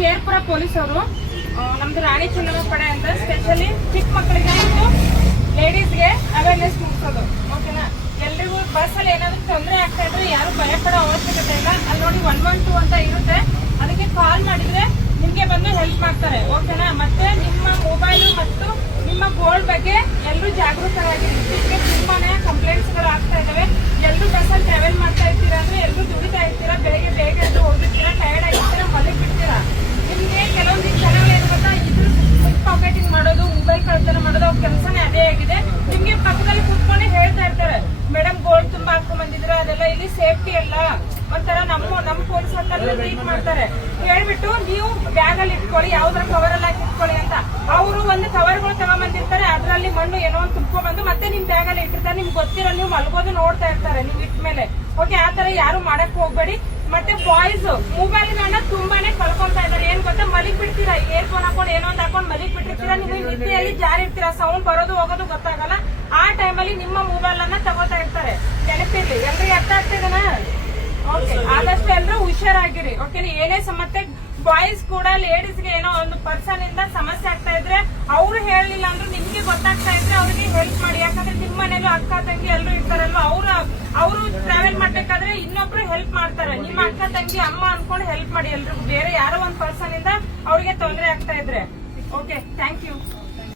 ಕೇರ್ಪುರ police ಅವರು ನಮ್ದು ರಾಣಿ ಚೆನ್ನಮ್ಮ ಪಡೆ ಅಂತ ಸ್ಪೆಷಲಿ ಚಿಕ್ಕ ಮಕ್ಕಳಿಗೆ ಮತ್ತು ಲೇಡೀಸ್ಗೆ ಅವೇರ್ನೆಸ್ ಮೂಡಿಸೋದು. ಓಕೆನಾ? ಎಲ್ರಿಗೂ ಬಸ್ಸಲ್ಲಿ ಏನಾದ್ರು ತೊಂದರೆ ಆಗ್ತಾ ಇದ್ರೆ ಯಾರು ಭಯ ಪಡೋ ಅವಶ್ಯಕತೆ ಇಲ್ಲ. ಅಲ್ಲಿ ನೋಡಿ 112 ಅಂತ ಇರುತ್ತೆ, ಅದಕ್ಕೆ ಕಾಲ್ ಮಾಡಿದ್ರೆ ನಿಮ್ಗೆ ಬಂದು ಹೆಲ್ಪ್ ಮಾಡ್ತಾರೆ. ಓಕೆನಾ? ಮತ್ತೆ ನಿಮ್ಮ ಮೊಬೈಲ್ ಮತ್ತು ನಿಮ್ಮ ಗೋಲ್ಡ್ ಬಗ್ಗೆ ಎಲ್ಲರೂ ಜಾಗೃತರಾಗಿರಿ. ಇದಕ್ಕೆ ತುಂಬಾನೇ ಕಂಪ್ಲೇಂಟ್ಸ್ ಗಳು ಆಗ್ತಾ ಇದಾವೆ. ಎಲ್ಲರೂ ಬಸ್ಸಲ್ಲಿ ಟ್ರಾವೆಲ್ ಮಾಡ್ತಾ ಇರ್ತೀರಾ ಅಂದ್ರೆ ಎಲ್ಲರೂ ದುಡಿತಾ ಇರ್ತೀರಾ, ಬೆಳಿಗ್ಗೆ ಬೇಗ ಎದ್ದು ಹೋಗಿರ್ತೀರಾ, ಟಯರ್ಡ್ ಆಗಿರ್ತೀರಾ, ಮಲಗಿ ಬಿಡ್ತೀರಾ. ನಿಮ್ಗೆ ಕೆಲವೊಂದು ಜನಗಳು ಏನ್ ಗೊತ್ತಾ, ಇದ್ರ ಪಾಕೆಟಿಂಗ್ ಮಾಡೋದು, ಮೊಬೈಲ್ ಕಳ್ತನ ಮಾಡೋದು, ಅವ್ರ ಕೆಲಸನೇ ಅದೇ ಆಗಿದೆ. ನಿಮ್ಗೆ ಪಕ್ಕದಲ್ಲಿ ಕೂತ್ಕೊಂಡೆ ಹೇಳ್ತಾ ಇರ್ತಾರೆ, ಮೇಡಮ್ ಗೋಲ್ಡ್ ತುಂಬಾ ಹಾಕೊಂಡ್ ಬಂದಿದ್ರ, ಅದೆಲ್ಲ ಇಲ್ಲಿ ಸೇಫ್ಟಿ ಅಲ್ಲ, ಒಂಥರ ನಮ್ಮ ಪೊಲೀಸ್ ಅಂತ ಟ್ರೀಟ್ ಮಾಡ್ತಾರೆ. ಹೇಳ್ಬಿಟ್ಟು ನೀವು ಬ್ಯಾಗ್ ಅಲ್ಲಿ ಇಟ್ಕೊಳ್ಳಿ, ಯಾವ್ದ್ರ ಕವರ್ ಅಲ್ಲಿ ಹಾಕಿ ಇಟ್ಕೊಳ್ಳಿ ಅಂತ. ಅವರು ಒಂದು ಕವರ್ಗಳು ತಗೊಂಡ್ಬಂದಿರ್ತಾರೆ, ಅದ್ರಲ್ಲಿ ಮಣ್ಣು ಏನೋ ಒಂದು ತುಂಬ್ಕೊಂಡ್ ಬಂದು ಮತ್ತೆ ನಿಮ್ ಬ್ಯಾಗ್ ಅಲ್ಲಿ ಇಟ್ಟಿರ್ತಾರೆ. ನಿಮ್ಗೆ ಗೊತ್ತಿರೋ ನೀವು ಮಲ್ಗೋದು ನೋಡ್ತಾ ಇರ್ತಾರೆ ನೀವು ಇಟ್ಟ ಮೇಲೆ. ಓಕೆ, ಆತರ ಯಾರು ಮಾಡಕ್ ಹೋಗ್ಬೇಡಿ. ಮತ್ತೆ ಬಾಯ್ಸ್ ಮೊಬೈಲ್ ಗಳನ್ನ ತುಂಬಾನೇ ಕಳ್ಕೊಂತಾ ಇದಾರೆ. ಏನ್ ಗೊತ್ತಾ, ಮಲಿಗ್ ಬಿಡ್ತೀರಾ, ಏರ್ ಫೋನ್ ಹಾಕೊಂಡು ಏನೋ ಒಂದು ಹಾಕೊಂಡು ಮಲಿಗ್ ಬಿಟ್ಟಿರ್ತೀರಾ, ನಿಮಗೆ ನಿದ್ದೆಯಲ್ಲಿ ಜಾರಿರ್ತೀರಾ, ಸೌಂಡ್ ಬರೋದು ಹೋಗೋದು ಗೊತ್ತಾಗಲ್ಲ. ಆ ಟೈಮಲ್ಲಿ ನಿಮ್ಮ ಮೊಬೈಲ್ ಅನ್ನ ತಗೋತಾ ಇರ್ತಾರೆ. ನೆನಪಿರ್ಲಿ, ಎಲ್ರಿಗೆ ಅರ್ಥ ಆಗ್ತಿದೆನಾ? ಓಕೆ, ಆದಷ್ಟು ಎಲ್ಲರೂ ಹುಷಾರಾಗಿರಿ. ಓಕೆ, ಏನೇ ಸಮಸ್ಯೆ ಬಾಯ್ಸ್ ಕೂಡ ಲೇಡೀಸ್ಗೆ ಏನೋ ಒಂದು ಪರ್ಸನ್ ಇಂದ ಸಮಸ್ಯೆ ಆಗ್ತಾ ಇದ್ರೆ ಅವ್ರು ಹೇಳಲಿಲ್ಲ ಅಂದ್ರೆ ನಿಮ್ಗೆ ಗೊತ್ತಾಗ್ತಾ ಇದ್ರೆ ಅವ್ರಿಗೆ ಹೆಲ್ಪ್ ಮಾಡಿ. ಯಾಕಂದ್ರೆ ನಿಮ್ಮ ಮನೇಲೂ ಅಕ್ಕ ತಂಗಿ ಎಲ್ಲರೂ ಇರ್ತಾರಲ್ವಾ, ಅವರು ಟ್ರಾವೆಲ್ ಮಾಡ್ಬೇಕಾದ್ರೆ ಇನ್ನೊಬ್ರು ಹೆಲ್ಪ್ ಮಾಡ್ತಾರೆ. ನಿಮ್ಮ ಅಕ್ಕ ತಂಗಿ ಅಮ್ಮ ಅನ್ಕೊಂಡು ಹೆಲ್ಪ್ ಮಾಡಿ ಎಲ್ರಿಗೂ. ಬೇರೆ ಯಾರೋ ಒಂದ್ ಪರ್ಸನ್ ಇಂದ ಅವ್ರಿಗೆ ತೊಂದರೆ ಆಗ್ತಾ ಇದ್ರೆ. Okay, thank you.